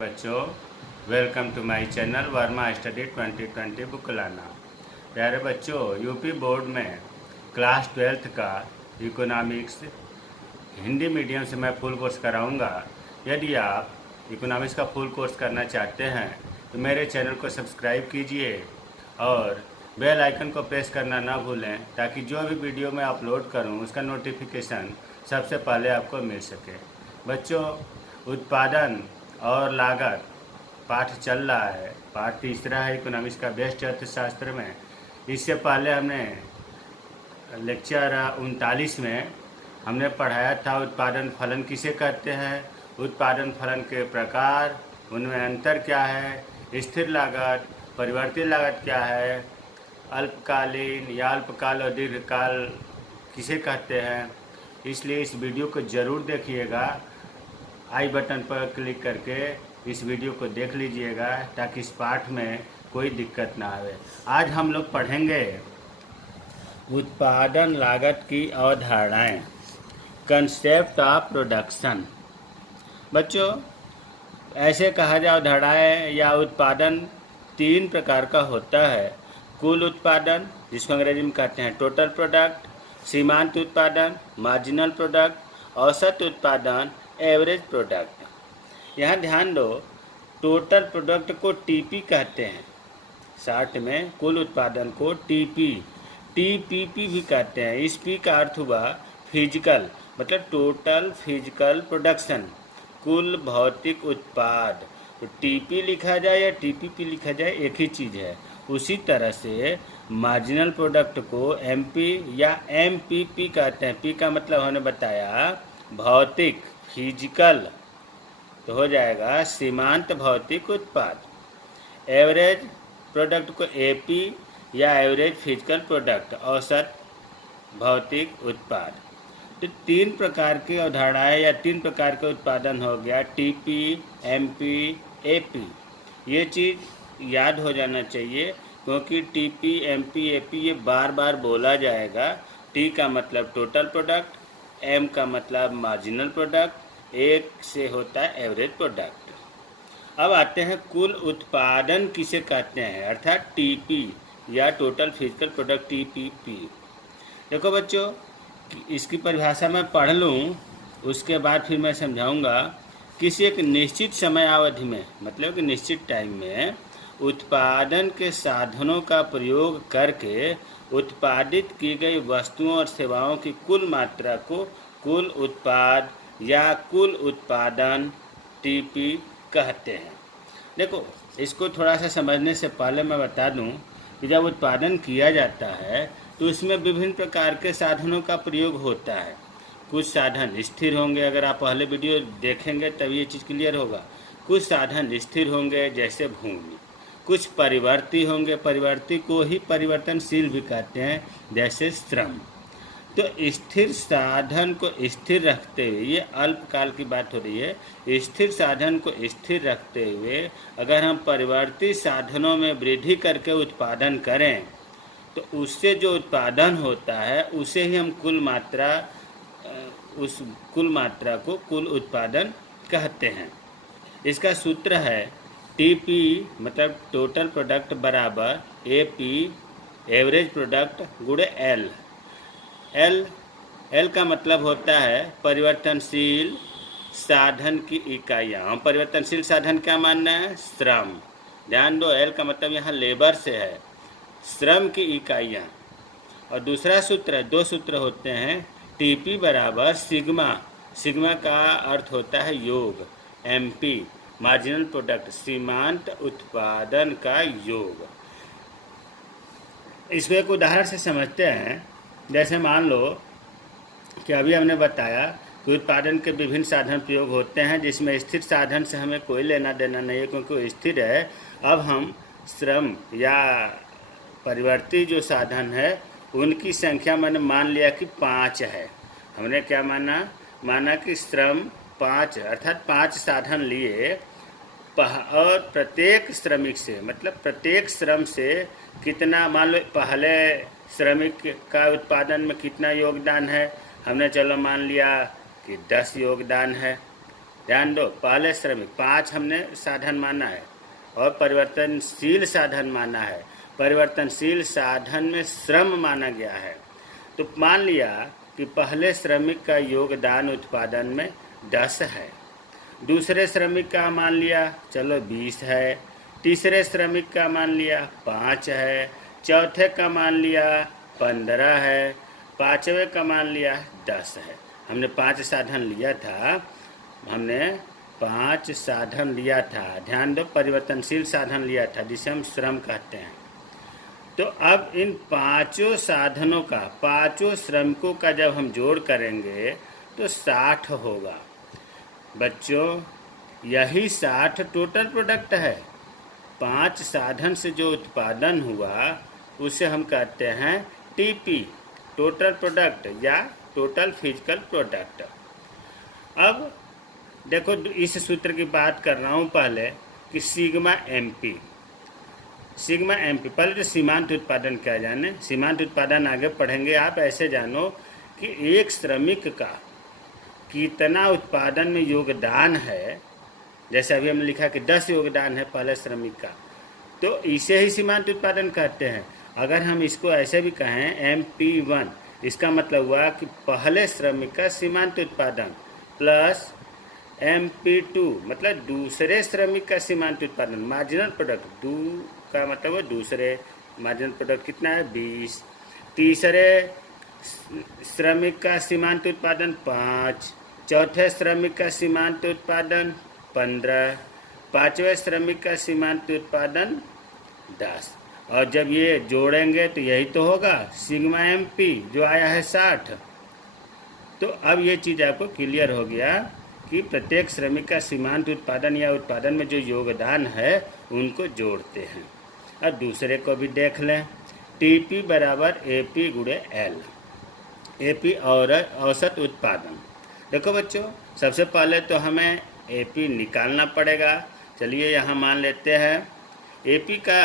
बच्चों, welcome to my channel Verma study 2020 book लाना। प्यारे बच्चों, यूपी बोर्ड में क्लास 12th का इकोनॉमिक्स हिंदी मीडियम से मैं फुल कोर्स कराऊंगा। यदि आप इकोनॉमिक्स का फुल कोर्स करना चाहते हैं तो मेरे चैनल को सब्सक्राइब कीजिए और बेल आइकन को प्रेस करना ना भूलें, ताकि जो भी वीडियो मैं अपलोड करूं उसका नोटिफिकेशन सबसे पहले आपको मिल सके। बच्चों, उत्पादन और लागत पाठ चल रहा है। पाठ तीसरा है इकोनॉमिक्स का बेस्ट अर्थशास्त्र में। इससे पहले हमने लेक्चर 39 में हमने पढ़ाया था उत्पादन फलन किसे कहते हैं, उत्पादन फलन के प्रकार, उनमें अंतर क्या है, स्थिर लागत, परिवर्तित लागत क्या है, अल्पकालीन या अल्पकाल और दीर्घकाल किसे कहते हैं। इसलिए इस वीडियो को ज़रूर देखिएगा। आई बटन पर क्लिक करके इस वीडियो को देख लीजिएगा, ताकि इस पाठ में कोई दिक्कत ना आवे। आज हम लोग पढ़ेंगे उत्पादन लागत की अवधारणाएं, कंसेप्ट ऑफ प्रोडक्शन। बच्चों, ऐसे कहा जाए अवधारणाएं या उत्पादन तीन प्रकार का होता है। कुल उत्पादन, जिसको अंग्रेजी में कहते हैं टोटल प्रोडक्ट, सीमांत उत्पादन, मार्जिनल प्रोडक्ट, औसत उत्पादन, एवरेज प्रोडक्ट। यहाँ ध्यान दो, टोटल प्रोडक्ट को टीपी कहते हैं। शॉर्ट में कुल उत्पादन को टीपीपी भी कहते हैं। इस पी का अर्थ हुआ फिजिकल, मतलब टोटल फिजिकल प्रोडक्शन, कुल भौतिक उत्पाद। तो टीपी लिखा जाए या टीपीपी लिखा जाए, एक ही चीज़ है। उसी तरह से मार्जिनल प्रोडक्ट को एमपी या एमपीपी कहते हैं। पी का मतलब हमने बताया भौतिक, फिजिकल, तो हो जाएगा सीमांत भौतिक उत्पाद। एवरेज प्रोडक्ट को एपी या एवरेज फिजिकल प्रोडक्ट, औसत भौतिक उत्पाद। तो तीन प्रकार की अवधारणाएं या तीन प्रकार के उत्पादन हो गया, टीपी, एमपी, एपी। ये चीज़ याद हो जाना चाहिए, क्योंकि टीपी, एमपी, एपी ये बार बार बोला जाएगा। टी का मतलब टोटल प्रोडक्ट, एम का मतलब मार्जिनल प्रोडक्ट, एक से होता है एवरेज प्रोडक्ट। अब आते हैं कुल उत्पादन किसे कहते हैं, अर्थात टीपी या टोटल फिजिकल प्रोडक्ट, टीपीपी। देखो बच्चों, इसकी परिभाषा मैं पढ़ लूँ, उसके बाद फिर मैं समझाऊंगा। किसी एक निश्चित समय अवधि में, मतलब कि निश्चित टाइम में उत्पादन के साधनों का प्रयोग करके उत्पादित की गई वस्तुओं और सेवाओं की कुल मात्रा को कुल उत्पाद या कुल उत्पादन टीपी कहते हैं। देखो, इसको थोड़ा सा समझने से पहले मैं बता दूं कि जब उत्पादन किया जाता है तो इसमें विभिन्न प्रकार के साधनों का प्रयोग होता है। कुछ साधन स्थिर होंगे, अगर आप पहले वीडियो देखेंगे तभी ये चीज़ क्लियर होगा। कुछ साधन स्थिर होंगे जैसे भूमि, कुछ परिवर्ती होंगे, परिवर्ती को ही परिवर्तनशील भी कहते हैं, जैसे श्रम। तो स्थिर साधन को स्थिर रखते हुए, ये अल्पकाल की बात हो रही है, स्थिर साधन को स्थिर रखते हुए अगर हम परिवर्ती साधनों में वृद्धि करके उत्पादन करें तो उससे जो उत्पादन होता है उसे ही हम उस कुल मात्रा को कुल उत्पादन कहते हैं। इसका सूत्र है टीपी मतलब टोटल प्रोडक्ट बराबर एपी एवरेज प्रोडक्ट गुणे एल का मतलब होता है परिवर्तनशील साधन की इकाइयाँ। हम परिवर्तनशील साधन क्या मानना है, श्रम। ध्यान दो, एल का मतलब यहाँ लेबर से है, श्रम की इकाइयाँ। और दूसरा सूत्र, दो सूत्र होते हैं, टीपी बराबर सिग्मा, सिग्मा का अर्थ होता है योग, एमपी मार्जिनल प्रोडक्ट, सीमांत उत्पादन का योग। इसको एक उदाहरण से समझते हैं। जैसे मान लो कि अभी हमने बताया कि उत्पादन के विभिन्न साधन प्रयोग होते हैं, जिसमें स्थिर साधन से हमें कोई लेना देना नहीं है, क्योंकि वो स्थिर है। अब हम श्रम या परिवर्ती जो साधन है उनकी संख्या मैंने मान लिया कि 5 है। हमने क्या माना कि श्रम 5, अर्थात 5 साधन लिए, और प्रत्येक श्रमिक से, मतलब प्रत्येक श्रम से कितना, मान लो पहले श्रमिक का उत्पादन में कितना योगदान है, हमने चलो मान लिया कि 10 योगदान है। ध्यान दो, पहले श्रमिक 5 हमने साधन माना है और परिवर्तनशील साधन माना है। परिवर्तनशील साधन में श्रम माना गया है। तो मान लिया कि पहले श्रमिक का योगदान उत्पादन में 10 है, दूसरे श्रमिक का मान लिया चलो 20 है, तीसरे श्रमिक का मान लिया 5 है, चौथे का मान लिया 15 है, पाँचवें का मान लिया 10 है। हमने 5 साधन लिया था, ध्यान दो, परिवर्तनशील साधन लिया था जिसे हम श्रम कहते हैं। तो अब इन 5 साधनों का, 5 श्रमिकों का जब हम जोड़ करेंगे तो 60 होगा। बच्चों यही 60 टोटल प्रोडक्ट है। 5 साधन से जो उत्पादन हुआ उसे हम कहते हैं टीपी, टोटल प्रोडक्ट या टोटल फिजिकल प्रोडक्ट। अब देखो, इस सूत्र की बात कर रहा हूँ पहले कि सिग्मा एमपी, पहले तो सीमांत उत्पादन क्या जाने। सीमांत उत्पादन आगे पढ़ेंगे। आप ऐसे जानो कि एक श्रमिक का कितना उत्पादन में योगदान है। जैसे अभी हमने लिखा कि 10 योगदान है पहले श्रमिक का, तो इसे ही सीमांत उत्पादन कहते हैं। अगर हम इसको ऐसे भी कहें MP1, इसका मतलब हुआ कि पहले श्रमिक का सीमांत उत्पादन प्लस MP2 मतलब दूसरे श्रमिक का सीमांत उत्पादन, मार्जिनल प्रोडक्ट। दू का मतलब है दूसरे, मार्जिनल प्रोडक्ट कितना है 20। तीसरे श्रमिक का सीमांत उत्पादन 5, चौथे श्रमिक का सीमांत उत्पादन 15, पाँचवें श्रमिक का सीमांत उत्पादन 10। और जब ये जोड़ेंगे तो यही तो होगा सिग्मा MP जो आया है 60। तो अब ये चीज़ आपको क्लियर हो गया कि प्रत्येक श्रमिक का सीमांत उत्पादन या उत्पादन में जो योगदान है उनको जोड़ते हैं। अब दूसरे को भी देख लें। TP बराबर AP गुणे L, AP और औसत उत्पादन। देखो बच्चों, सबसे पहले तो हमें AP निकालना पड़ेगा। चलिए यहाँ मान लेते हैं AP का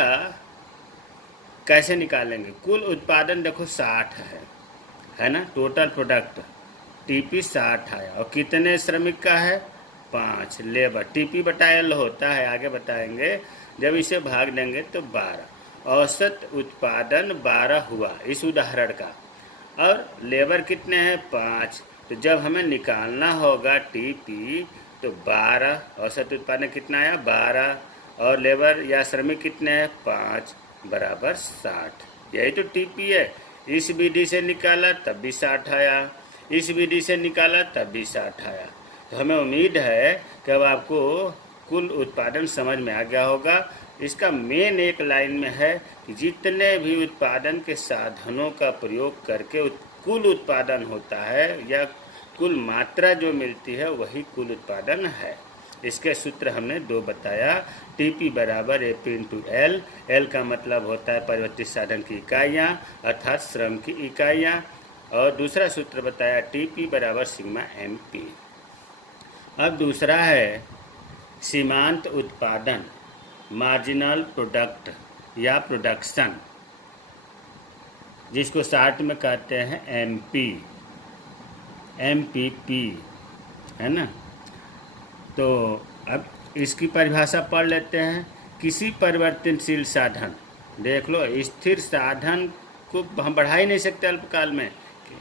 कैसे निकालेंगे। कुल उत्पादन देखो 60 है ना, टोटल प्रोडक्ट TP 60 है और कितने श्रमिक का है 5 लेबर। TP बटा L होता है, आगे बताएंगे। जब इसे भाग देंगे तो 12। औसत उत्पादन 12 हुआ इस उदाहरण का, और लेबर कितने हैं 5। तो जब हमें निकालना होगा TP तो 12, औसत उत्पादन कितना आया 12, और लेबर या श्रमिक कितने हैं 5 बराबर 60। यही तो TP है। इस विधि से निकाला तब भी 60 आया, इस विधि से निकाला तब भी 60 आया। तो हमें उम्मीद है कि अब आपको कुल उत्पादन समझ में आ गया होगा। इसका मेन एक लाइन में है कि जितने भी उत्पादन के साधनों का प्रयोग करके कुल उत्पादन होता है या कुल मात्रा जो मिलती है वही कुल उत्पादन है। इसके सूत्र हमने 2 बताया। TP बराबर AP इंटू L, L का मतलब होता है परिवर्तित साधन की इकाइयाँ अर्थात श्रम की इकाइयाँ, और दूसरा सूत्र बताया TP बराबर सिग्मा MP। अब दूसरा है सीमांत उत्पादन, मार्जिनल प्रोडक्ट या प्रोडक्शन, जिसको शॉर्ट में कहते हैं MPP, है ना। तो अब इसकी परिभाषा पढ़ लेते हैं। किसी परिवर्तनशील साधन, देख लो स्थिर साधन को हम बढ़ा ही नहीं सकते अल्पकाल में,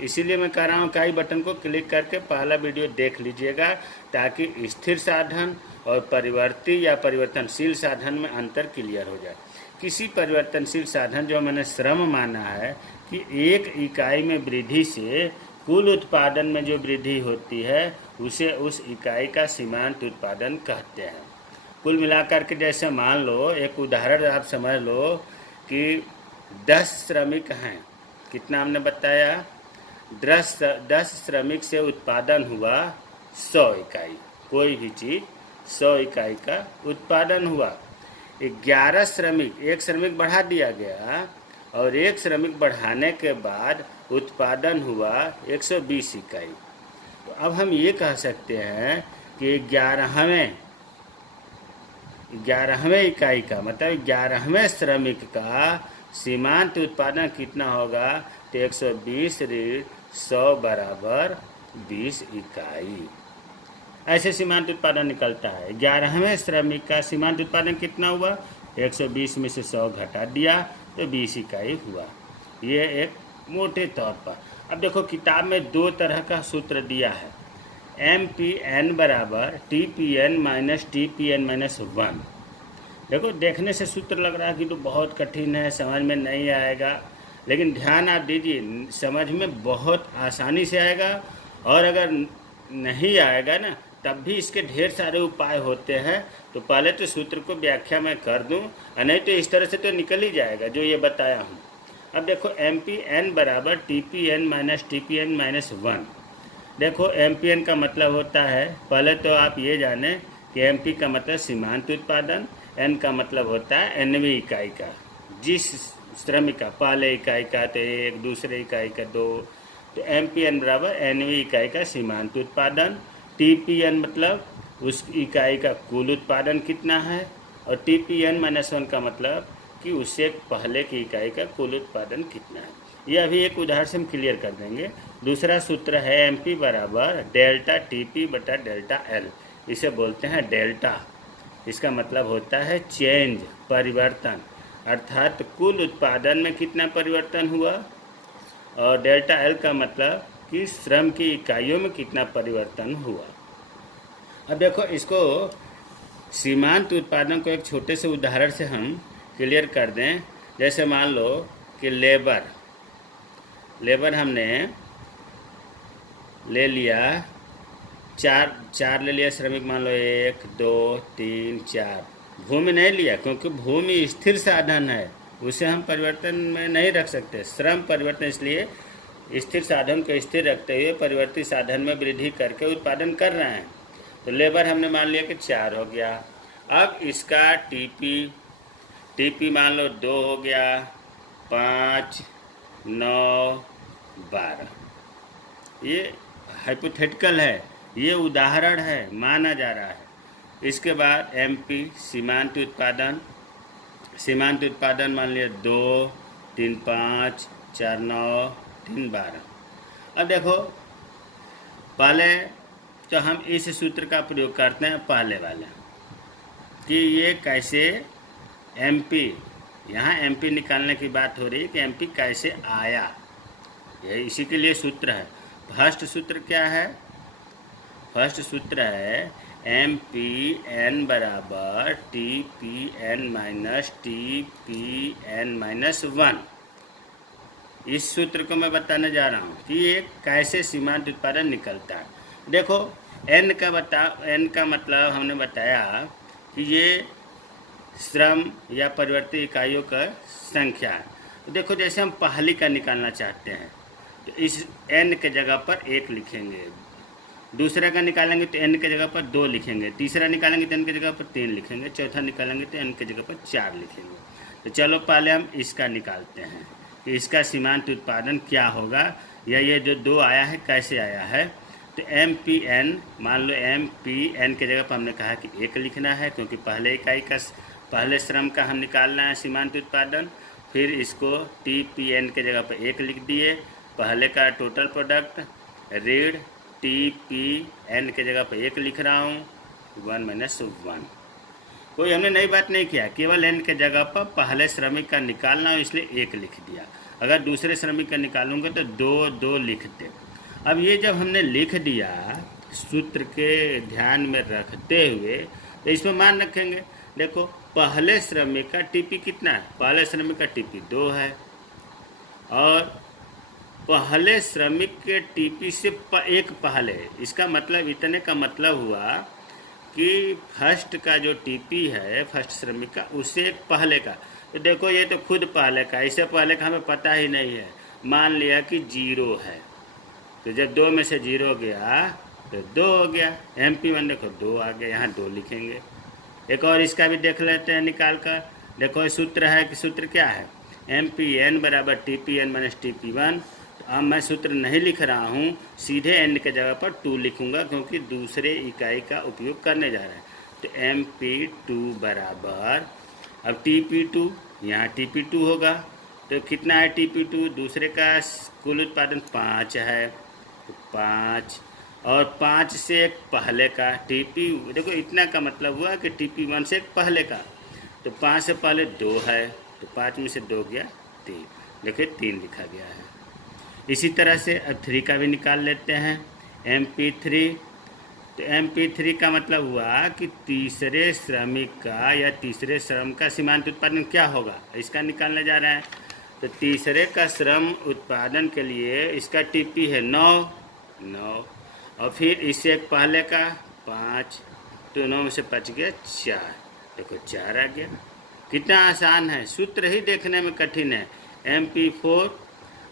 इसीलिए मैं कह रहा हूँ काई बटन को क्लिक करके पहला वीडियो देख लीजिएगा ताकि स्थिर साधन और परिवर्ती या परिवर्तनशील साधन में अंतर क्लियर हो जाए। किसी परिवर्तनशील साधन जो मैंने श्रम माना है कि एक इकाई में वृद्धि से कुल उत्पादन में जो वृद्धि होती है उसे उस इकाई का सीमांत उत्पादन कहते हैं। कुल मिलाकर के जैसे मान लो, एक उदाहरण आप समझ लो कि 10 श्रमिक हैं। कितना हमने बताया 10 श्रमिक से उत्पादन हुआ 100 इकाई, कोई भी चीज़ 100 इकाई का उत्पादन हुआ। 11 श्रमिक, एक श्रमिक बढ़ा दिया गया और एक श्रमिक बढ़ाने के बाद उत्पादन हुआ 120 इकाई। तो अब हम ये कह सकते हैं कि 11वें इकाई का मतलब 11वें श्रमिक का सीमांत उत्पादन कितना होगा, तो 120 ऋण 100 बराबर 20 इकाई। ऐसे सीमांत उत्पादन निकलता है। 11वें श्रमिक का सीमांत उत्पादन कितना हुआ? 120 में से 100 घटा दिया तो 20 इकाई हुआ। ये एक मोटे तौर पर। अब देखो किताब में दो तरह का सूत्र दिया है, MPN बराबर TPN माइनस TPN माइनस 1। देखो देखने से सूत्र लग रहा है कि तो बहुत कठिन है, समझ में नहीं आएगा, लेकिन ध्यान आप दीजिए, समझ में बहुत आसानी से आएगा। और अगर नहीं आएगा ना तब भी इसके ढेर सारे उपाय होते हैं। तो पहले तो सूत्र को व्याख्या मैं कर दूं, नहीं तो इस तरह से तो निकल ही जाएगा जो ये बताया हूँ। अब देखो MPN बराबर TPN माइनस TPN माइनस 1। देखो MPN का मतलब होता है, पहले तो आप ये जाने कि MP का मतलब सीमांत उत्पादन, N का मतलब होता है nवीं इकाई का, जिस श्रमिक का पहले इकाई का तो 1, दूसरे इकाई का 2, तो MPN बराबर nवीं इकाई का सीमांत उत्पादन। TPN मतलब उस इकाई का कुल उत्पादन कितना है, और TPN माइनस 1 का मतलब कि उससे पहले की इकाई का कुल उत्पादन कितना है। ये अभी एक उदाहरण से हम क्लियर कर देंगे। दूसरा सूत्र है MP बराबर डेल्टा TP बटा डेल्टा L। इसे बोलते हैं डेल्टा, इसका मतलब होता है चेंज, परिवर्तन, अर्थात कुल उत्पादन में कितना परिवर्तन हुआ, और डेल्टा L का मतलब कि श्रम की इकाइयों में कितना परिवर्तन हुआ। अब देखो इसको सीमांत उत्पादन को एक छोटे से उदाहरण से हम क्लियर कर दें। जैसे मान लो कि लेबर हमने ले लिया चार ले लिया श्रमिक, मान लो 1, 2, 3, 4। भूमि नहीं लिया क्योंकि भूमि स्थिर साधन है, उसे हम परिवर्तन में नहीं रख सकते। श्रम परिवर्तन, इसलिए स्थिर साधन को स्थिर रखते हुए परिवर्तित साधन में वृद्धि करके उत्पादन कर रहे हैं। तो लेबर हमने मान लिया कि 4 हो गया। अब इसका टीपी मान लो 2 हो गया, 5, 9, 12। ये हाइपोथेटिकल है, ये उदाहरण है, माना जा रहा है। इसके बाद MP सीमांत उत्पादन मान लिया 2, 3, 5, 4, 9, 3, 12। अब देखो पहले तो हम इस सूत्र का प्रयोग करते हैं, पहले वाला, कि ये कैसे MP, यहाँ MP निकालने की बात हो रही है कि MP कैसे आया, ये इसी के लिए सूत्र है। फर्स्ट सूत्र क्या है? फर्स्ट सूत्र है MPN बराबर TPN माइनस TPN माइनस 1। इस सूत्र को मैं बताने जा रहा हूँ कि ये कैसे सीमांत उत्पादन निकलता है। देखो N का मतलब हमने बताया कि ये श्रम या परिवर्तित इकाइयों का संख्या है। तो देखो जैसे हम पहली का निकालना चाहते हैं तो इस N के जगह पर 1 लिखेंगे, दूसरा का निकालेंगे तो N के जगह पर 2 लिखेंगे, तीसरा निकालेंगे तो N के जगह पर 3 लिखेंगे, चौथा निकालेंगे तो N के जगह पर 4 लिखेंगे। तो चलो पहले हम इसका निकालते हैं कि इसका सीमांत उत्पादन क्या होगा, या ये जो 2 आया है कैसे आया है। तो MPN, मान लो MPN के जगह पर हमने कहा कि 1 लिखना है क्योंकि पहले श्रम का हम निकालना है सीमांत उत्पादन। फिर इसको TPN के जगह पर 1 लिख दिए, पहले का टोटल प्रोडक्ट, ऋण TPN के जगह पर 1 लिख रहा हूँ, 1 माइनस 1। कोई हमने नई बात नहीं किया, केवल N के जगह पर पहले श्रमिक का निकालना हो इसलिए 1 लिख दिया। अगर दूसरे श्रमिक का निकालूंगा तो 2 लिखते। अब ये जब हमने लिख दिया सूत्र के ध्यान में रखते हुए, तो इसमें मान रखेंगे। देखो पहले श्रमिक का TP कितना है? पहले श्रमिक का TP 2 है, और पहले श्रमिक के TP से 1 पहले, इसका मतलब इतने का मतलब हुआ कि फर्स्ट का जो TP है फर्स्ट श्रमिक का, उससे 1 पहले का। तो देखो ये तो खुद पहले का, इससे पहले का हमें पता ही नहीं है, मान लिया कि 0 है। तो जब 2 में से 0 गया तो 2 हो गया। MP1 देखो 2 आ गया, यहाँ 2 लिखेंगे। एक और इसका भी देख लेते हैं निकाल कर। देखो सूत्र है कि सूत्र क्या है? MPN बराबर TPN माइनस TP1। तो अब मैं सूत्र नहीं लिख रहा हूँ, सीधे N के जगह पर 2 लिखूँगा क्योंकि दूसरे इकाई का उपयोग करने जा रहे हैं। तो MP2 बराबर, अब TP2, यहाँ TP2 होगा, तो कितना है TP2? दूसरे का कुल उत्पादन 5 है, तो 5। और 5 से एक पहले का टीपी, देखो इतना का मतलब हुआ कि TP1 से एक पहले का, तो 5 से पहले 2 है, तो 5 में से 2 गया 3, देखिए 3 लिखा गया है। इसी तरह से अब 3 का भी निकाल लेते हैं, MP3। तो MP3 का मतलब हुआ कि तीसरे श्रमिक का या तीसरे श्रम का सीमांत उत्पादन क्या होगा, इसका निकालने जा रहे हैं। तो तीसरे का श्रम उत्पादन के लिए इसका TP है 9, और फिर इससे एक पहले का 5, तो 9 में से 5 गया 4, देखो 4 आ गया। कितना आसान है, सूत्र ही देखने में कठिन है।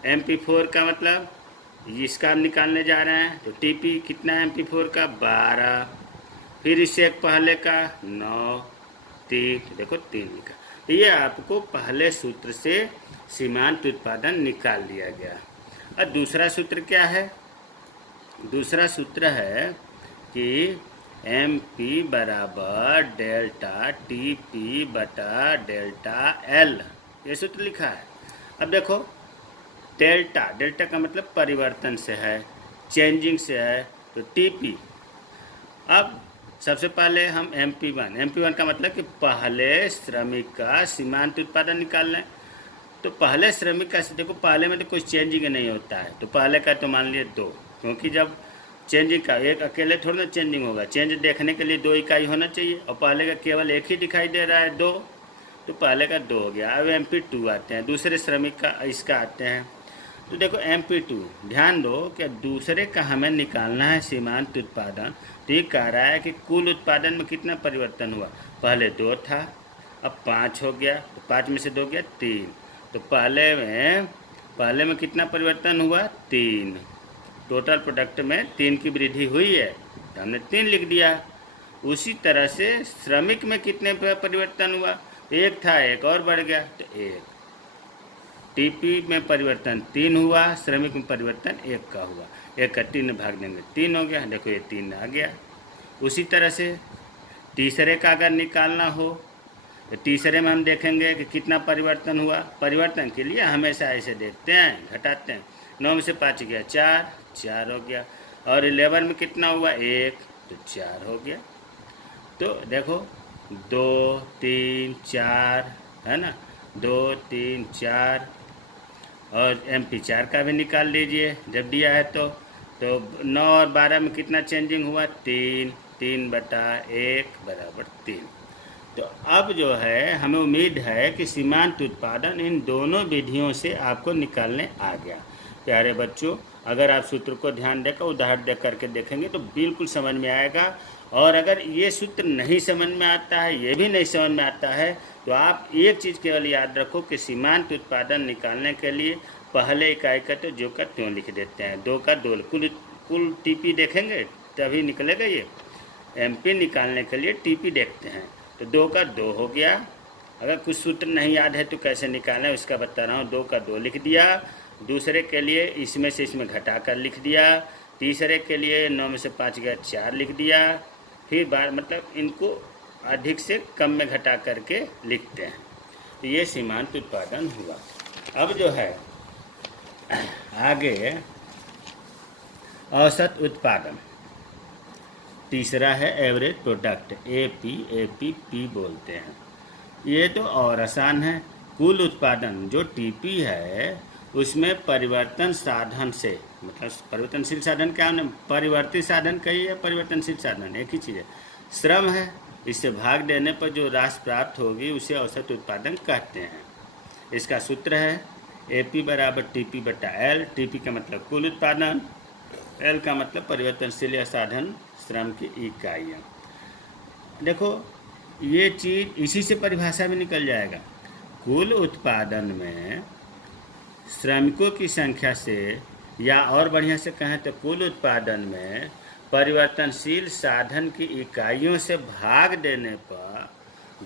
MP4 का मतलब इसका हम निकालने जा रहे हैं, तो TP कितना है MP4 का 12, फिर इससे एक पहले का 9, 3, देखो 3 लिखा। तो ये आपको पहले सूत्र से सीमांत उत्पादन निकाल दिया गया। और दूसरा सूत्र क्या है, दूसरा सूत्र है कि MP बराबर डेल्टा TP बटा डेल्टा L, ये सूत्र लिखा है। अब देखो डेल्टा का मतलब परिवर्तन से है, चेंजिंग से है, तो TP। अब सबसे पहले हम MP1 का मतलब कि पहले श्रमिक का सीमांत उत्पादन निकाल लें। तो पहले श्रमिक का, देखो पहले में तो कोई चेंजिंग नहीं होता है, तो पहले का तो मान लिए 2, क्योंकि जब चेंजिंग का एक अकेले थोड़ा ना चेंजिंग होगा, चेंज देखने के लिए 2 इकाई होना चाहिए, और पहले का केवल एक ही दिखाई दे रहा है 2, तो पहले का 2 हो गया। अब MP2 आते हैं, दूसरे श्रमिक का इसका आते हैं। तो देखो MP2, ध्यान दो कि दूसरे का हमें निकालना है सीमांत उत्पादन। तो ये कह रहा है कि कुल उत्पादन में कितना परिवर्तन हुआ, पहले 2 था, अब 5 हो गया, तो 5 में से 2 गया 3, तो पहले में कितना परिवर्तन हुआ 3, टोटल प्रोडक्ट में 3 की वृद्धि हुई है, तो हमने 3 लिख दिया। उसी तरह से श्रमिक में कितने परिवर्तन हुआ, 1 था, 1 और बढ़ गया, तो 1। TP में परिवर्तन 3 हुआ, श्रमिक में परिवर्तन 1 का हुआ, 1 का 3 भाग देंगे 3 हो गया, देखो ये 3 आ गया। उसी तरह से तीसरे का अगर निकालना हो, तो तीसरे में हम देखेंगे कि कितना परिवर्तन हुआ। परिवर्तन के लिए हमेशा ऐसे देखते हैं, घटाते हैं, 9 में से 5 गया 4 हो गया, और 11 में कितना हुआ 1, तो 4 हो गया। तो देखो 2 3 4 है ना, 2 3 4, और MP4 का भी निकाल लीजिए जब दिया है तो 9 और 12 में कितना चेंजिंग हुआ 3 बटा 1 बराबर 3। तो अब जो है हमें उम्मीद है कि सीमांत उत्पादन इन दोनों विधियों से आपको निकालने आ गया। प्यारे बच्चों, अगर आप सूत्र को ध्यान देकर उदाहरण दे करके देखेंगे तो बिल्कुल समझ में आएगा। और अगर ये सूत्र नहीं समझ में आता है, ये भी नहीं समझ में आता है, तो आप एक चीज़ केवल याद रखो कि सीमांत उत्पादन निकालने के लिए पहले इकाई का तो जो का त्यों लिख देते हैं, 2 का 2, कुल TP देखेंगे तभी निकलेगा। ये MP निकालने के लिए TP देखते हैं, तो 2 का 2 हो गया। अगर कुछ सूत्र नहीं याद है तो कैसे निकालें उसका बता रहा हूँ। 2 का 2 लिख दिया, दूसरे के लिए इसमें से इसमें घटा कर लिख दिया, तीसरे के लिए 9 में से 5 गया 4 लिख दिया, फिर बार मतलब इनको अधिक से कम में घटा करके लिखते हैं। तो ये सीमांत उत्पादन हुआ। अब जो है आगे औसत उत्पादन, तीसरा है एवरेज प्रोडक्ट, APP बोलते हैं। ये तो और आसान है। कुल उत्पादन जो TP है उसमें परिवर्तन साधन से, मतलब परिवर्तनशील साधन क्या है, परिवर्तित साधन कही है, परिवर्तनशील साधन एक ही चीज़ है, श्रम है, इससे भाग देने पर जो राशि प्राप्त होगी उसे औसत उत्पादन कहते हैं। इसका सूत्र है AP बराबर TP बटा L। TP का मतलब कुल उत्पादन, L का मतलब परिवर्तनशील या साधन श्रम की इकाइयाँ। देखो ये चीज़ इसी से परिभाषा भी निकल जाएगा। कुल उत्पादन में श्रमिकों की संख्या से, या और बढ़िया से कहें तो कुल उत्पादन में परिवर्तनशील साधन की इकाइयों से भाग देने पर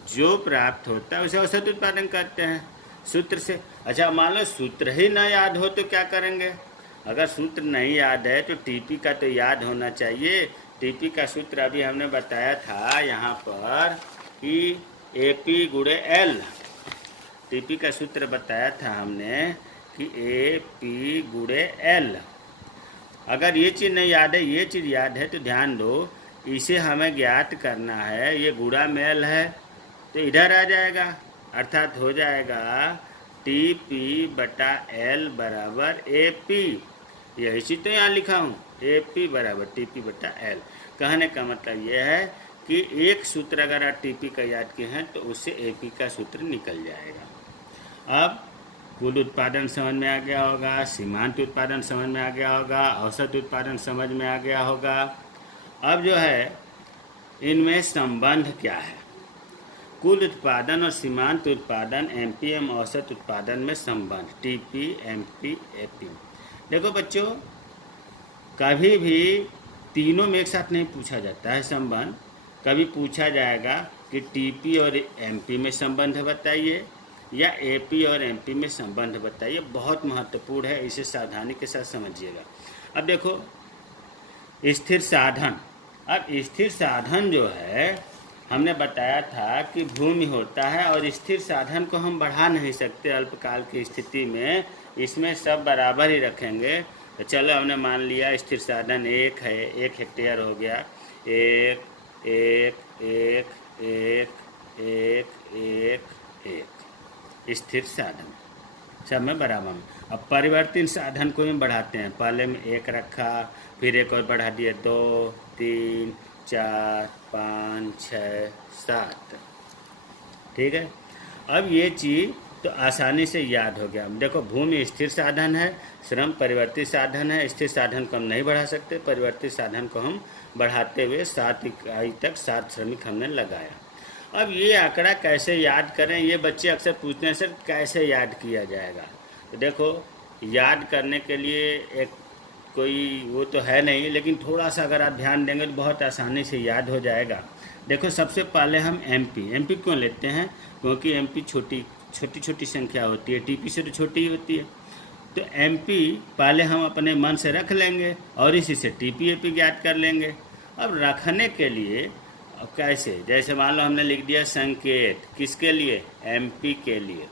जो प्राप्त होता है उसे औसत उत्पादन कहते हैं सूत्र से। अच्छा, मान लो सूत्र ही ना याद हो तो क्या करेंगे? अगर सूत्र नहीं याद है तो TP का तो याद होना चाहिए। TP का सूत्र अभी हमने बताया था यहाँ पर कि AP गुणे L। TP का सूत्र बताया था हमने कि AP गुणे L। अगर ये चीज़ नहीं याद है, ये चीज़ याद है तो ध्यान दो, इसे हमें ज्ञात करना है। ये गुणा मेल है तो इधर आ जाएगा, अर्थात हो जाएगा टी पी बटा एल बराबर ए पी। यही चीज़ तो यहाँ लिखा हूँ, ए पी बराबर टी पी बटा एल। कहने का मतलब ये है कि एक सूत्र अगर आप टी पी का याद किए हैं तो उससे ए पी का सूत्र निकल जाएगा। अब कुल उत्पादन समझ में आ गया होगा, सीमांत उत्पादन समझ में आ गया होगा, औसत उत्पादन समझ में आ गया होगा। अब जो है इनमें संबंध क्या है, कुल उत्पादन और सीमांत उत्पादन एमपीएम औसत उत्पादन में संबंध टीपी एमपी एपी। देखो बच्चों, कभी भी तीनों में एक साथ नहीं पूछा जाता है संबंध। कभी पूछा जाएगा कि टीपी और एमपी में संबंध बताइए या एपी और एमपी में संबंध बताइए। बहुत महत्वपूर्ण है, इसे सावधानी के साथ समझिएगा। अब देखो स्थिर साधन, अब स्थिर साधन जो है हमने बताया था कि भूमि होता है और स्थिर साधन को हम बढ़ा नहीं सकते अल्पकाल की स्थिति में, इसमें सब बराबर ही रखेंगे। तो चलो हमने मान लिया स्थिर साधन एक है, 1 हेक्टेयर हो गया, एक एक एक एक एक एक एक स्थिर साधन सब में बराबर में। अब परिवर्तित साधन को भी बढ़ाते हैं, पहले में 1 रखा, फिर एक और बढ़ा दिया 2 3 4 5 6 7। ठीक है, अब ये चीज़ तो आसानी से याद हो गया। देखो भूमि स्थिर साधन है, श्रम परिवर्तित साधन है। स्थिर साधन को हम नहीं बढ़ा सकते, परिवर्तित साधन को हम बढ़ाते हुए 7 इकाई तक 7 श्रमिक हमने लगाया। अब ये आंकड़ा कैसे याद करें, ये बच्चे अक्सर पूछते हैं सर कैसे याद किया जाएगा। तो देखो याद करने के लिए एक कोई वो तो है नहीं, लेकिन थोड़ा सा अगर आप ध्यान देंगे तो बहुत आसानी से याद हो जाएगा। देखो सबसे पहले हम एमपी क्यों लेते हैं, क्योंकि एमपी छोटी छोटी संख्या होती है, टीपी से तो छोटी ही होती है। तो एमपी पहले हम अपने मन से रख लेंगे और इसी से टीपी एपी ज्ञात कर लेंगे। अब रखने के लिए अब कैसे, जैसे मान लो हमने लिख दिया संकेत, किसके लिए, एमपी के लिए।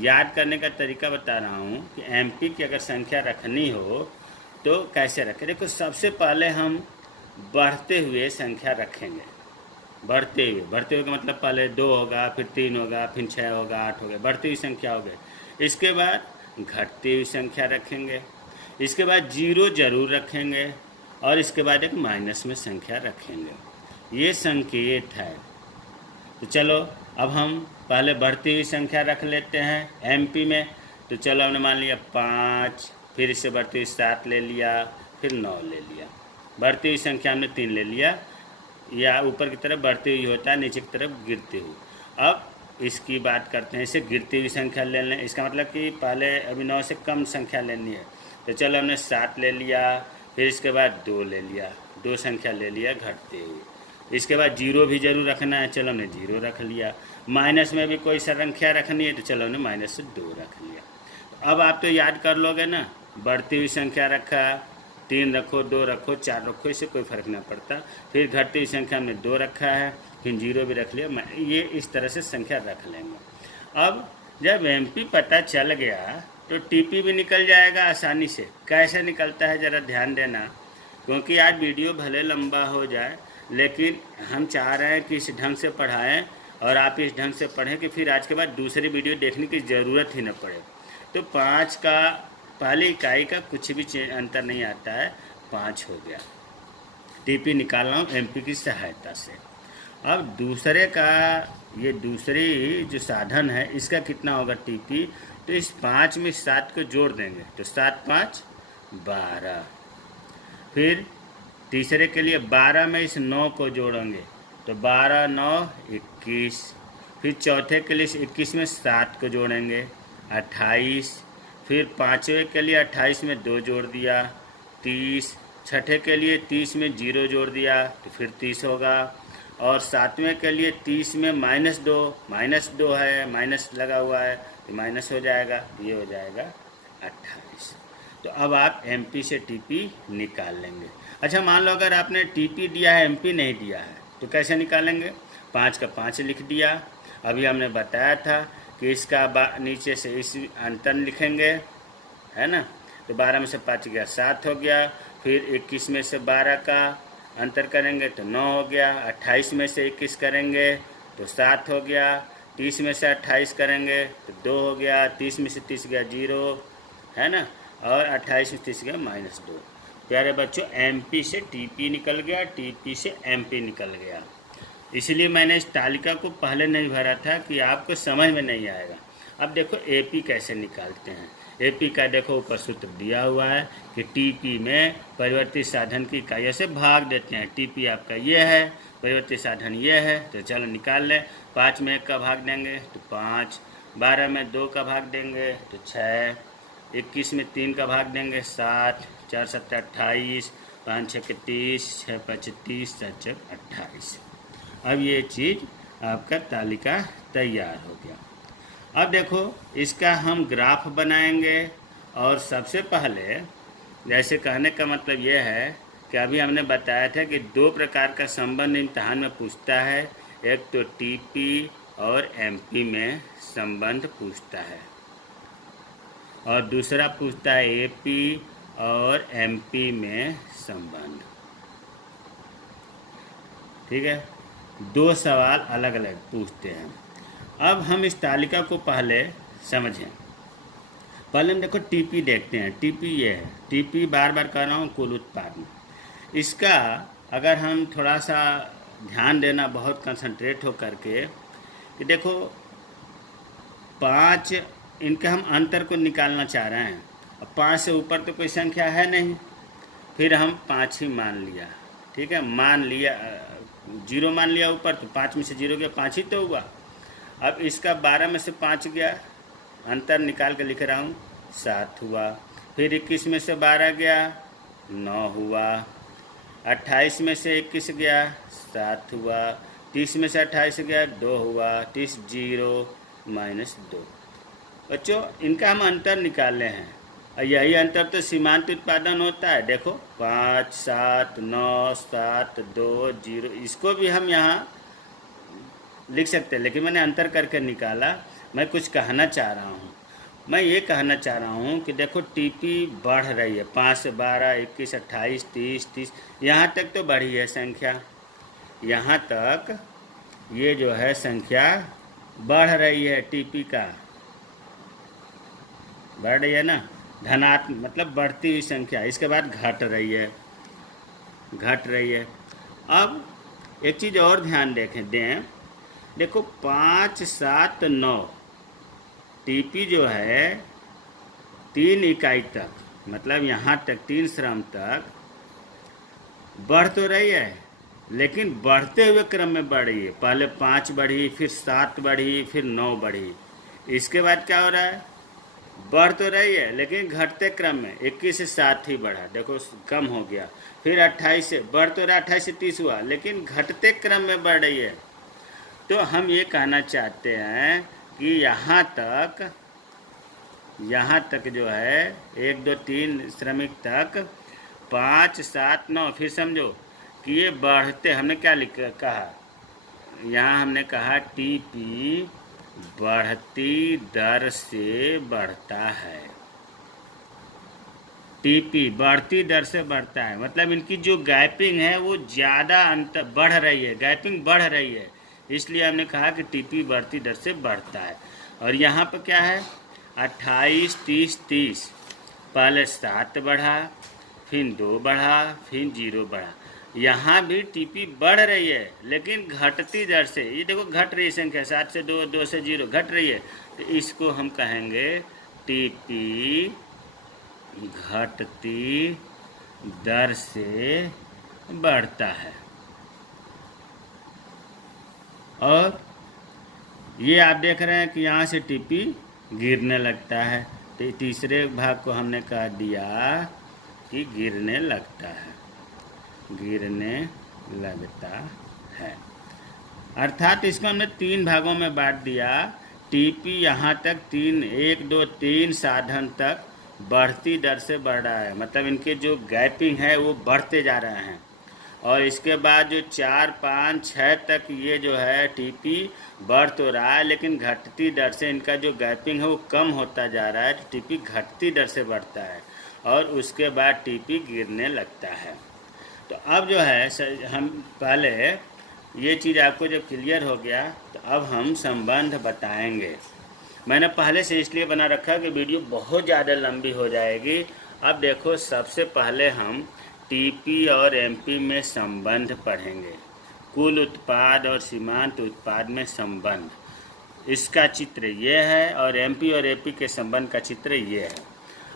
याद करने का तरीका बता रहा हूँ कि एमपी की अगर संख्या रखनी हो तो कैसे रखें। देखो सबसे पहले हम बढ़ते हुए संख्या रखेंगे, बढ़ते हुए का मतलब पहले 2 होगा, फिर 3 होगा, फिर 6 होगा, 8 होगा, बढ़ती हुई संख्या हो गई। इसके बाद घटती हुई संख्या रखेंगे, इसके बाद 0 जरूर रखेंगे और इसके बाद एक माइनस में संख्या रखेंगे। ये संकेत है। तो चलो अब हम पहले बढ़ती हुई संख्या रख लेते हैं एमपी में। तो चलो हमने मान लिया 5, फिर इससे बढ़ती हुई 7 ले लिया, फिर 9 ले लिया। बढ़ती हुई संख्या हमने 3 ले लिया, या ऊपर की तरफ बढ़ती हुई होता है, नीचे की तरफ गिरती हुई। अब इसकी बात करते हैं, इसे गिरती हुई संख्या ले लें, इसका मतलब कि पहले अभी 9 से कम संख्या लेनी है। तो चलो हमने 7 ले लिया, फिर इसके बाद 2 ले लिया, 2 संख्या ले लिया घटती हुई। इसके बाद 0 भी जरूर रखना है, चलो हमने 0 रख लिया। माइनस में भी कोई संख्या रखनी है तो चलो हमने माइनस से 2 रख लिया। अब आप तो याद कर लोगे ना, बढ़ती हुई संख्या रखा, 3 रखो, 2 रखो, 4 रखो, इससे कोई फर्क नहीं पड़ता। फिर घटती हुई संख्या हमने 2 रखा है, फिर 0 भी रख लिया। ये इस तरह से संख्या रख लेंगे। अब जब एमपी पता चल गया तो टीपी भी निकल जाएगा आसानी से। कैसे निकलता है ज़रा ध्यान देना, क्योंकि आज वीडियो भले लंबा हो जाए लेकिन हम चाह रहे हैं कि इस ढंग से पढ़ाएं और आप इस ढंग से पढ़ें कि फिर आज के बाद दूसरी वीडियो देखने की ज़रूरत ही न पड़े। तो 5 का पहली इकाई का कुछ भी अंतर नहीं आता है, 5 हो गया। टीपी निकाल रहा हूँ एमपी की सहायता से। अब दूसरे का, ये दूसरी जो साधन है इसका कितना होगा टीपी, तो इस 5 में 7 को जोड़ देंगे तो 7 5 12। फिर तीसरे के लिए 12 में इस 9 को जोड़ेंगे तो 12 9 21। फिर चौथे के लिए इस 21 में 7 को जोड़ेंगे 28। फिर पाँचवें के लिए 28 में 2 जोड़ दिया 30। छठे के लिए 30 में 0 जोड़ दिया तो फिर 30 होगा। और सातवें के लिए 30 में -2 है, माइनस लगा हुआ है तो माइनस हो जाएगा, ये हो जाएगा 28। तो अब आप एमपी से टीपी निकाल लेंगे। अच्छा मान लो अगर आपने टीपी दिया है एमपी नहीं दिया है तो कैसे निकालेंगे, 5 का 5 लिख दिया। अभी हमने बताया था कि इसका नीचे से इस अंतर लिखेंगे, है ना। तो 12 में से 5 गया 7 हो गया। फिर 21 में से 12 का अंतर करेंगे तो 9 हो गया। 28 में से 21 करेंगे तो 7 हो गया। 30 में से 28 करेंगे तो 2 हो गया। 30 में से 30 गया 0, है ना, और 28 में 30 गया -2। प्यारे बच्चों, MP से TP निकल गया, TP से MP निकल गया। इसलिए मैंने इस तालिका को पहले नहीं भरा था कि आपको समझ में नहीं आएगा। अब देखो AP कैसे निकालते हैं। AP का देखो ऊपर सूत्र दिया हुआ है कि TP में परिवर्तित साधन की इकाइयों से भाग देते हैं। TP आपका ये है, परिवर्तित साधन ये है, तो चलो निकाल लें। 5 में 1 का भाग देंगे तो 5, 12 में 2 का भाग देंगे तो 6, 21 में 3 का भाग देंगे 7, 4 7 28, 5 6 30, 6 5 30, 7 6 28। अब ये चीज़ आपका तालिका तैयार हो गया। अब देखो इसका हम ग्राफ बनाएंगे। और सबसे पहले, जैसे कहने का मतलब ये है कि अभी हमने बताया था कि 2 प्रकार का संबंध इम्तहान में पूछता है। एक तो TP और MP में संबंध पूछता है, और दूसरा पूछता है AP और MP में संबंध। ठीक है, 2 सवाल अलग अलग पूछते हैं। अब हम इस तालिका को पहले समझें। पहले हम देखो TP देखते हैं। TP ये है, TP बार बार कह रहा हूँ, कुल उत्पादन। इसका अगर हम थोड़ा सा ध्यान देना, बहुत कंसंट्रेट हो करके, कि देखो 5, इनके हम अंतर को निकालना चाह रहे हैं। अब 5 से ऊपर तो कोई संख्या है नहीं, फिर हम 5 ही मान लिया। ठीक है, मान लिया 0 मान लिया ऊपर, तो 5 में से 0 गया 5 ही तो हुआ। अब इसका 12 में से 5 गया, अंतर निकाल के लिख रहा हूँ, 7 हुआ। फिर 21 में से 12 गया 9 हुआ। 28 में से 21 गया 7 हुआ। 30 में से 28 गया 2 हुआ। 30 0 -2। बच्चों, इनका हम अंतर निकाले हैं, और यही अंतर तो सीमांत उत्पादन होता है। देखो 5 7 9 7 2 0, इसको भी हम यहाँ लिख सकते हैं, लेकिन मैंने अंतर करके निकाला। मैं कुछ कहना चाह रहा हूँ। मैं ये कहना चाह रहा हूँ कि देखो TP बढ़ रही है। 5 से 12, 21, 28, 30, यहाँ तक तो बढ़ी है संख्या। यहाँ तक ये जो है संख्या बढ़ रही है, TP का बढ़ रही है ना, धनात्मक मतलब बढ़ती हुई संख्या। इसके बाद घट रही है, घट रही है। अब एक चीज़ और ध्यान दें, देखो 5 7 9, TP जो है 3 इकाई तक, मतलब यहाँ तक 3 श्रम तक बढ़ तो रही है, लेकिन बढ़ते हुए क्रम में बढ़ रही है। पहले 5 बढ़ी, फिर 7 बढ़ी, फिर 9 बढ़ी। इसके बाद क्या हो रहा है, बढ़ तो रही है लेकिन घटते क्रम में। 21 से 7 ही बढ़ा, देखो कम हो गया। फिर 28 से बढ़ तो रहा, 28 से 30 हुआ, लेकिन घटते क्रम में बढ़ रही है। तो हम ये कहना चाहते हैं कि यहाँ तक जो है 1 2 3 श्रमिक तक 5 7 9, फिर समझो कि ये बढ़ते, हमने क्या कहा यहाँ, हमने कहा TP बढ़ती दर से बढ़ता है। TP बढ़ती दर से बढ़ता है, मतलब इनकी जो गैपिंग है वो ज़्यादा अंतर बढ़ रही है, गैपिंग बढ़ रही है, इसलिए हमने कहा कि TP बढ़ती दर से बढ़ता है। और यहाँ पर क्या है, 28 30 30, पहले 7 बढ़ा, फिर 2 बढ़ा, फिर 0 बढ़ा। यहाँ भी TP बढ़ रही है लेकिन घटती दर से। ये देखो घट रही संख्या, 7 से 2, 2 से 0, घट रही है। तो इसको हम कहेंगे TP घटती दर से बढ़ता है। और ये आप देख रहे हैं कि यहाँ से TP गिरने लगता है। तो तीसरे भाग को हमने कह दिया कि गिरने लगता है, गिरने लगता है। अर्थात इसको हमने 3 भागों में बांट दिया। TP यहाँ तक 1 2 3 साधन तक बढ़ती दर से बढ़ रहा है, मतलब इनके जो गैपिंग है वो बढ़ते जा रहे हैं। और इसके बाद जो 4 5 6 तक ये जो है TP बढ़ तो रहा है, लेकिन घटती दर से इनका जो गैपिंग है वो कम होता जा रहा है। तो TP घटती दर से बढ़ता है। और उसके बाद टीपी गिरने लगता है। तो अब जो है हम पहले ये चीज़ आपको जब क्लियर हो गया तो अब हम संबंध बताएंगे। मैंने पहले से इसलिए बना रखा कि वीडियो बहुत ज़्यादा लंबी हो जाएगी। अब देखो, सबसे पहले हम टीपी और एमपी में संबंध पढ़ेंगे। कुल उत्पाद और सीमांत उत्पाद में संबंध, इसका चित्र ये है, और एमपी और एपी के संबंध का चित्र ये है।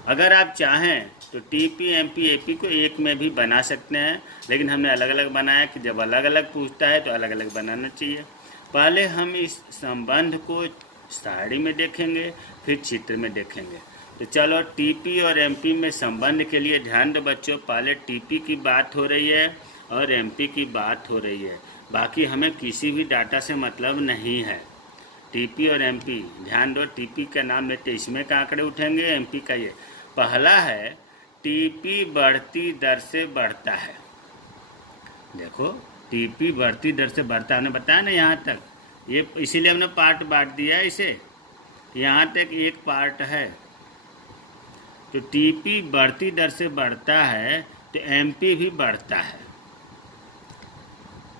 अगर आप चाहें तो टीपी एमपी एपी को एक में भी बना सकते हैं, लेकिन हमने अलग अलग बनाया कि जब अलग अलग पूछता है तो अलग अलग बनाना चाहिए। पहले हम इस संबंध को सारणी में देखेंगे, फिर चित्र में देखेंगे। तो चलो, टीपी और एमपी में संबंध के लिए ध्यान दो बच्चों, पहले टीपी की बात हो रही है और एमपी की बात हो रही है। बाकी हमें किसी भी डाटा से मतलब नहीं है। टीपी और एमपी, ध्यान दो, टीपी का नाम लेते इसमें का आंकड़े उठेंगे, एमपी का ये। पहला है टीपी बढ़ती दर से बढ़ता है। देखो, टीपी बढ़ती दर से बढ़ता है, हमने बताया ना यहाँ तक, ये इसीलिए हमने पार्ट बांट दिया है इसे। यहाँ तक एक पार्ट है। तो टीपी बढ़ती दर से बढ़ता है तो एमपी भी बढ़ता है।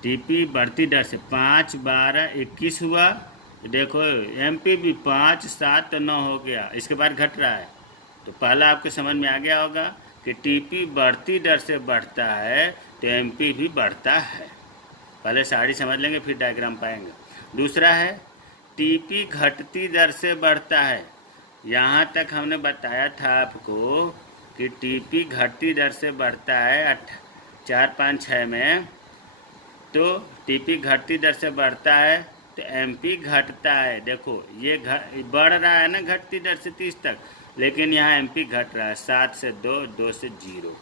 टीपी बढ़ती दर से 5, 12, 21 हुआ। देखो, एमपी भी 5, 7 तो 9 हो गया, इसके बाद घट रहा है। तो पहला आपको समझ में आ गया होगा कि टीपी बढ़ती दर से बढ़ता है तो एमपी भी बढ़ता है। पहले सारी समझ लेंगे, फिर डायग्राम पाएंगे। दूसरा है टीपी घटती दर से बढ़ता है। यहाँ तक हमने बताया था आपको कि टीपी घटती दर से बढ़ता है 4, 5, 6 में। तो टीपी घटती दर से बढ़ता है तो एमपी घटता है। देखो, ये बढ़ रहा है ना घटती दर से 30 तक, लेकिन यहाँ एमपी घट रहा है 7 से 2, 2 से 0।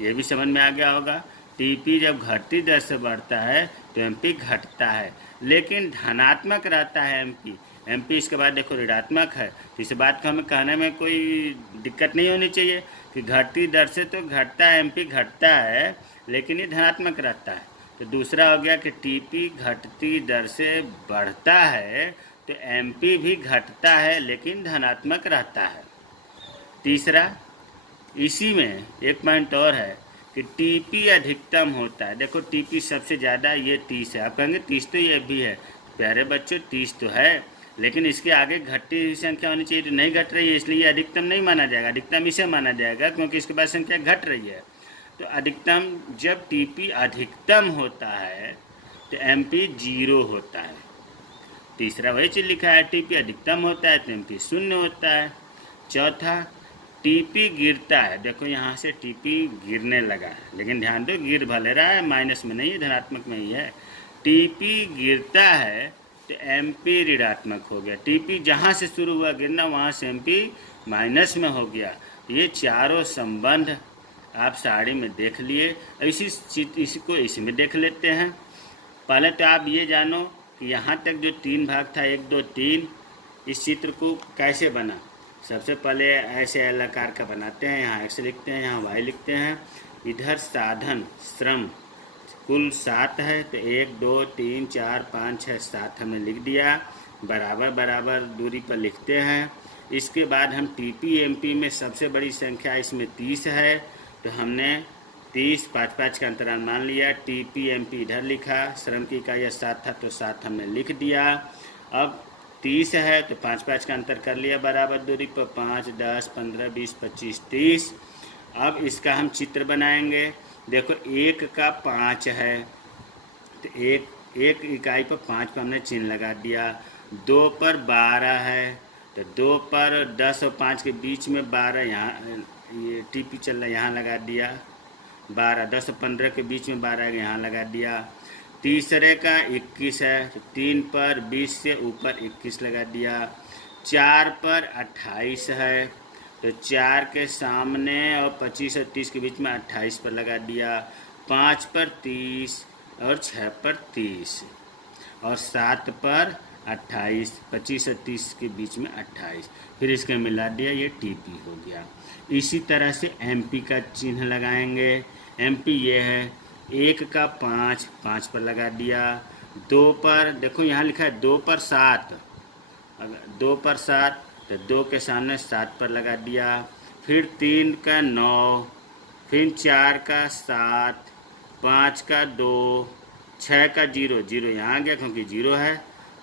ये भी समझ में आ गया होगा। टीपी जब घटती दर से बढ़ता है तो एमपी घटता है, लेकिन धनात्मक रहता है एमपी। एमपी इसके बाद देखो ऋणात्मक है, तो इस बात को हमें कहने में कोई दिक्कत नहीं होनी चाहिए कि घटती दर से तो घटता है, एमपी घटता है, लेकिन ये धनात्मक रहता है। तो दूसरा हो गया कि टीपी घटती दर से बढ़ता है तो एमपी भी घटता है, लेकिन धनात्मक रहता है। तीसरा, इसी में एक पॉइंट और है कि टीपी अधिकतम होता है। देखो, टीपी सबसे ज़्यादा ये 30 है। आप कहेंगे 30 तो ये भी है। प्यारे बच्चों, 30 तो है, लेकिन इसके आगे घटती हुई संख्या होनी चाहिए, तो नहीं घट रही है, इसलिए अधिकतम नहीं माना जाएगा। अधिकतम इसे माना जाएगा क्योंकि इसके बाद संख्या घट रही है। तो अधिकतम, जब टीपी अधिकतम होता है तो एमपी 0 होता है। तीसरा वही चीज़ लिखा है, टीपी अधिकतम होता है तो एमपी 0 होता है। चौथा, टीपी गिरता है। देखो, यहाँ से टीपी गिरने लगा है, लेकिन ध्यान दो, गिर भले रहा है, माइनस में नहीं है, धनात्मक में ही है। टीपी गिरता है तो एमपी ऋणात्मक हो गया। टीपी जहाँ से शुरू हुआ गिरना, वहाँ से एमपी माइनस में हो गया। ये चारों संबंध आप सारणी में देख लिए। इसको इसमें देख लेते हैं। पहले तो आप ये जानो कि यहाँ तक जो 3 भाग था, 1, 2, 3, इस चित्र को कैसे बना। सबसे पहले ऐसे एल आकार का बनाते हैं, यहाँ x लिखते हैं, यहाँ y लिखते हैं। इधर साधन श्रम कुल 7 है, तो 1, 2, 3, 4, 5, 6, 7 हमने लिख दिया। बराबर बराबर दूरी पर लिखते हैं। इसके बाद हम टीपी एमपी में सबसे बड़ी संख्या इसमें 30 है, तो हमने 30, 5, 5 का अंतराल मान लिया। टीपी एमपी इधर लिखा, श्रम की इकाई 7 था तो 7 हमने लिख दिया। अब 30 है तो 5, 5 का अंतर कर लिया बराबर दूरी पर, 5, 10, 15, 20, 25, 30। अब इसका हम चित्र बनाएंगे। देखो, 1 का 5 है तो एक इकाई पर 5 पर हमने चिन्ह लगा दिया। 2 पर 12 है तो 2 पर 10 और 5 के बीच में 12, यहाँ ये टीपी चल रहा है, यहाँ लगा दिया 12। 10 और 15 के बीच में 12 यहाँ लगा दिया। तीसरे का 21 है तो 3 पर 20 से ऊपर 21 लगा दिया। 4 पर 28 है तो 4 के सामने और 25 और 30 के बीच में 28 पर लगा दिया। 5 पर 30 और 6 पर 30 और 7 पर 28, 25 और 30 के बीच में 28, फिर इसके मिला दिया, ये टीपी हो गया। इसी तरह से एमपी का चिन्ह लगाएंगे। एमपी ये है, 1 का 5, 5 पर लगा दिया। 2 पर, देखो यहाँ लिखा है 2 पर 7, अगर 2 पर 7 तो 2 के सामने 7 पर लगा दिया। फिर 3 का 9, फिर 4 का 7, 5 का 2, 6 का 0, 0 यहाँ आ गया क्योंकि 0 है,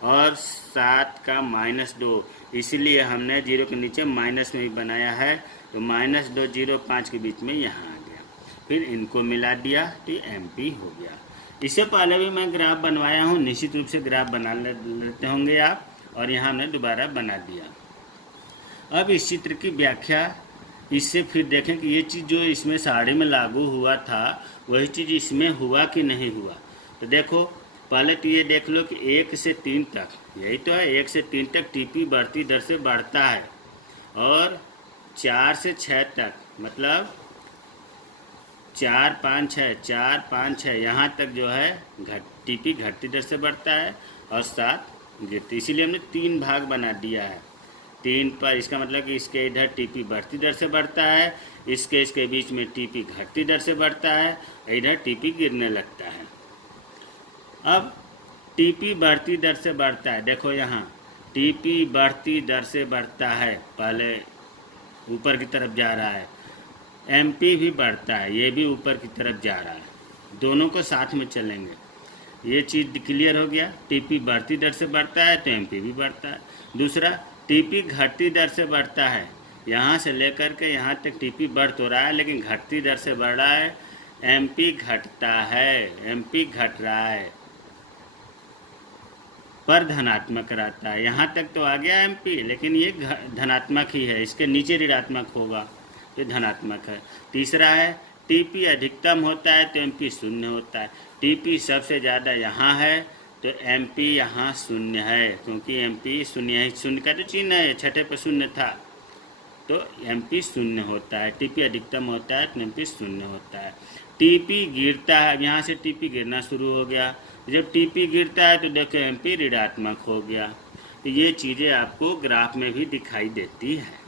और 7 का -2, इसलिए हमने 0 के नीचे माइनस में भी बनाया है, तो -2 0 5 के बीच में यहाँ आ गया। फिर इनको मिला दिया तो MP हो गया। इससे पहले भी मैं ग्राफ बनवाया हूँ, निश्चित रूप से ग्राफ बना लेते होंगे आप, और यहाँ हमने दोबारा बना दिया। अब इस चित्र की व्याख्या इससे फिर देखें कि ये चीज़ जो इसमें साड़ी में लागू हुआ था वही चीज़ इसमें हुआ कि नहीं हुआ। तो देखो पहले तो ये देख लो कि 1 से 3 तक, यही तो है, 1 से 3 तक TP बढ़ती दर से बढ़ता है, और 4 से 6 तक मतलब 4 5 6 4 5 6 यहाँ तक जो है TP घटती दर से बढ़ता है और 7 गिरती, इसीलिए हमने 3 भाग बना दिया है। 3 पर इसका मतलब कि इसके इधर TP बढ़ती दर से बढ़ता है, इसके बीच में TP घटती दर से बढ़ता है, इधर TP गिरने लगता है। अब TP बढ़ती दर से बढ़ता है, देखो यहाँ TP बढ़ती दर से बढ़ता है, पहले ऊपर की तरफ जा रहा है, MP भी बढ़ता है, ये भी ऊपर की तरफ जा रहा है, दोनों को साथ में चलेंगे। ये चीज़ क्लियर हो गया। TP बढ़ती दर से बढ़ता है तो MP भी बढ़ता है। दूसरा, TP घटती दर से बढ़ता है, यहाँ से लेकर के यहाँ तक TP बढ़ तो रहा है लेकिन घटती दर से बढ़ रहा है, MP घटता है, MP घट रहा है पर धनात्मक रहता है। यहाँ तक तो आ गया MP, लेकिन ये धनात्मक ही है, इसके नीचे ऋणात्मक होगा तो धनात्मक है। तीसरा है TP अधिकतम होता है तो MP शून्य होता है। TP सबसे ज़्यादा यहाँ है तो MP यहाँ शून्य है, क्योंकि MP शून्य है, शून्य का तो चिन्ह है, छठे पर शून्य था तो MP शून्य होता है। TP अधिकतम होता है तो MP शून्य होता है। TP गिरता है, यहाँ से TP गिरना शुरू हो गया, जब TP गिरता है तो देखो MP ऋणात्मक हो गया। तो ये चीज़ें आपको ग्राफ में भी दिखाई देती है।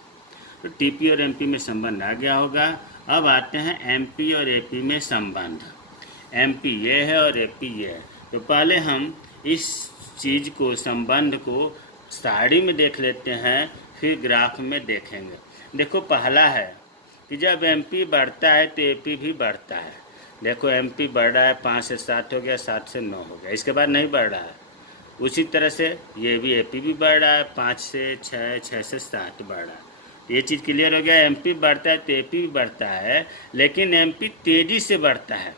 तो TP और MP में संबंध आ गया होगा। अब आते हैं MP और AP में संबंध। MP ये है और AP ये है, तो पहले हम इस चीज़ को, संबंध को साड़ी में देख लेते हैं, फिर ग्राफ में देखेंगे। देखो पहला है कि जब MP बढ़ता है तो AP भी बढ़ता है। देखो MP बढ़ रहा है, 5 से 7 हो गया, 7 से 9 हो गया, इसके बाद नहीं बढ़ रहा है। उसी तरह से ये भी AP भी बढ़ रहा है, 5 से 6, 6 से 7 बढ़ रहा है। ये चीज़ क्लियर हो गया। MP बढ़ता है तो AP भी बढ़ता है, लेकिन MP तेज़ी से बढ़ता है।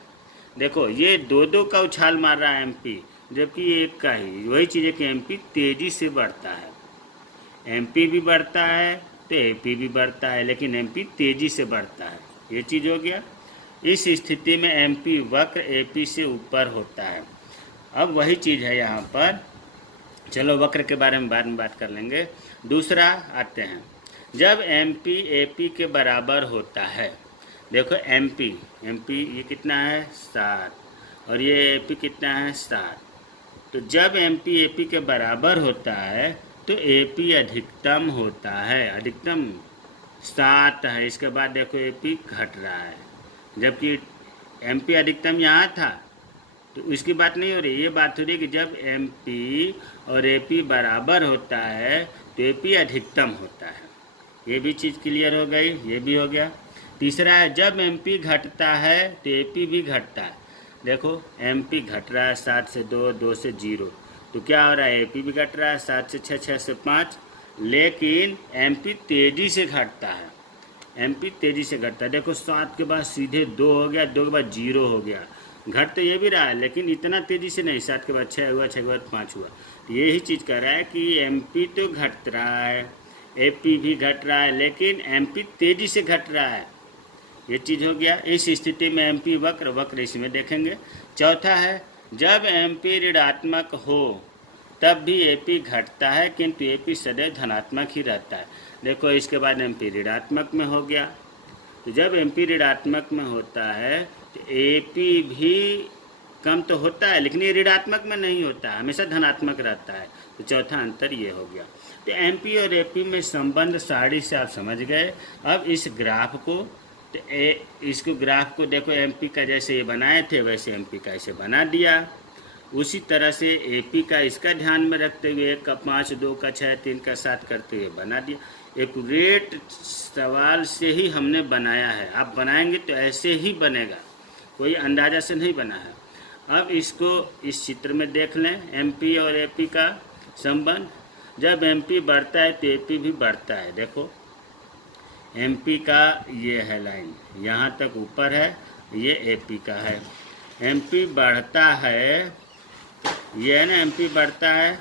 देखो ये दो का उछाल मार रहा है MP, जबकि एक का ही। वही चीज़ है कि MP तेज़ी से बढ़ता है, MP भी बढ़ता है तो AP भी बढ़ता है, लेकिन MP तेज़ी से बढ़ता है। ये चीज़ हो गया। इस स्थिति में MP वक्र AP से ऊपर होता है। अब वही चीज़ है यहाँ पर, चलो वक्र के बारे में बाद में बात कर लेंगे। दूसरा आते हैं, जब MP AP के बराबर होता है। देखो MP ये कितना है 7, और ये AP कितना है 7। तो जब MP AP के बराबर होता है तो AP अधिकतम होता है, अधिकतम 7 है। इसके बाद देखो AP घट रहा है, जबकि MP अधिकतम यहाँ था, तो इसकी बात नहीं हो रही, ये बात हो रही है कि जब MP और AP बराबर होता है तो AP अधिकतम होता है। ये भी चीज़ क्लियर हो गई, ये भी हो गया। तीसरा है, जब MP घटता है तो AP भी घटता है। देखो MP घट रहा है 7 से 2, 2 से 0, तो क्या हो रहा है, AP भी घट रहा है 7 से 6, 6 से 5, लेकिन MP तेज़ी से घटता है, MP तेज़ी से घटता है। देखो 7 के बाद सीधे 2 हो गया, 2 के बाद 0 हो गया। घट तो ये भी रहा है लेकिन इतना तेज़ी से नहीं, 7 के बाद 6 हुआ, 6 के बाद 5 हुआ। तो यही चीज़ कह रहा है कि MP तो घट रहा है, AP भी घट रहा है, लेकिन MP तेज़ी से घट रहा है। ये चीज़ हो गया। इस स्थिति में MP वक्र इसमें देखेंगे। चौथा है, जब MP ऋणात्मक हो तब भी AP घटता है, किंतु AP सदैव धनात्मक ही रहता है। देखो इसके बाद MP ऋणात्मक में हो गया, तो जब MP ऋणात्मक में होता है तो AP भी कम तो होता है, लेकिन ये ऋणात्मक में नहीं होता है, हमेशा धनात्मक रहता है। तो चौथा अंतर ये हो गया। तो MP और AP में संबंध साड़ी से आप समझ गए। अब इस ग्राफ को, तो इसको ग्राफ को देखो, MP का जैसे ये बनाए थे वैसे MP का ऐसे बना दिया। उसी तरह से एपी का इसका ध्यान में रखते हुए 1 का 5, 2 का 6, 3 का 7 करते हुए बना दिया। एक्यूरेट सवाल से ही हमने बनाया है, आप बनाएंगे तो ऐसे ही बनेगा, कोई अंदाजा से नहीं बना है। अब इसको इस चित्र में देख लें, एमपी और एपी का संबंध। जब एमपी बढ़ता है तो एपी भी बढ़ता है। देखो एमपी का ये है लाइन, यहाँ तक ऊपर है, ये एपी का है। एमपी बढ़ता है, ये है ना, एमपी बढ़ता है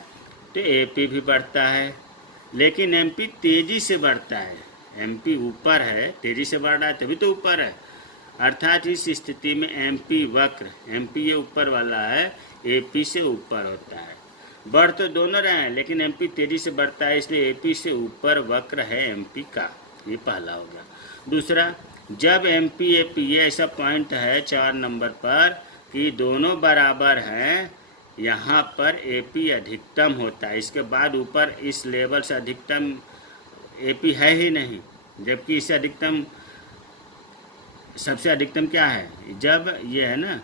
तो एपी भी बढ़ता है, लेकिन एमपी तेज़ी से बढ़ता है। एमपी ऊपर है, तेज़ी से बढ़ रहा है तभी तो ऊपर है। अर्थात इस स्थिति में एमपी वक्र, एमपी ये ऊपर वाला है, एपी से ऊपर होता है। बढ़ तो दोनों रहे हैं, लेकिन एमपी तेज़ी से बढ़ता है, इसलिए एपी से ऊपर वक्र है एमपी का। ये पहला हो गया। दूसरा, जब एमपी एपी, ये ऐसा पॉइंट है 4 नंबर पर कि दोनों बराबर हैं, यहाँ पर एपी अधिकतम होता है। इसके बाद ऊपर इस लेवल से अधिकतम एपी है ही नहीं, जबकि इससे अधिकतम, सबसे अधिकतम क्या है, जब ये है ना,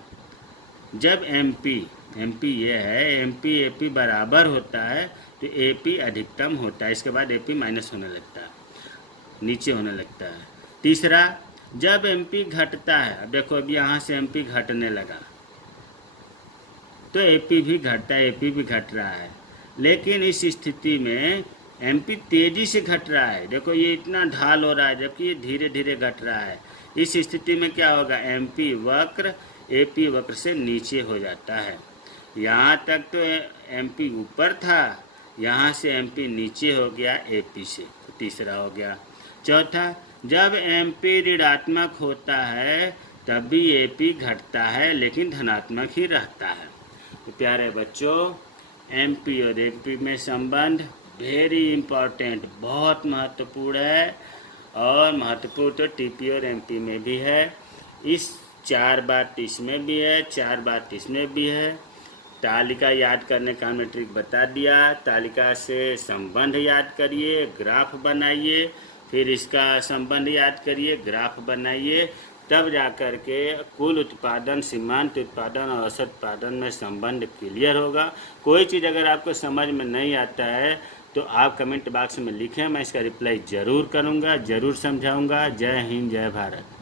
जब एमपी ये है, एमपी एपी बराबर होता है तो एपी अधिकतम होता है। इसके बाद एपी माइनस होने लगता है, नीचे होने लगता है। तीसरा, जब एमपी घटता है, अब देखो अब यहाँ से एमपी घटने लगा तो एपी भी घटता है, एपी भी घट रहा है। लेकिन इस स्थिति में एमपी तेज़ी से घट रहा है। देखो ये इतना ढाल हो रहा है, जबकि ये धीरे धीरे घट रहा है। इस स्थिति में क्या होगा, एमपी वक्र एपी वक्र से नीचे हो जाता है। यहाँ तक तो एमपी ऊपर था, यहाँ से एमपी नीचे हो गया एपी से, तो तीसरा हो गया। चौथा, जब एमपी ऋणात्मक होता है तब भी एपी घटता है, लेकिन धनात्मक ही रहता है। तो प्यारे बच्चों, एमपी और एपी में संबंध वेरी इम्पॉर्टेंट, बहुत महत्वपूर्ण है, और महत्वपूर्ण तो टीपी और एमपी में भी है। इस 4 बात इसमें भी है, 4 बात इसमें भी है। तालिका याद करने का हमने ट्रिक बता दिया। तालिका से संबंध याद करिए, ग्राफ बनाइए, फिर इसका संबंध याद करिए, ग्राफ बनाइए, तब जाकर के कुल उत्पादन, सीमांत उत्पादन और औसत उत्पादन में संबंध क्लियर होगा। कोई चीज़ अगर आपको समझ में नहीं आता है तो आप कमेंट बॉक्स में लिखें, मैं इसका रिप्लाई ज़रूर करूँगा, ज़रूर समझाऊँगा। जय हिंद, जय भारत।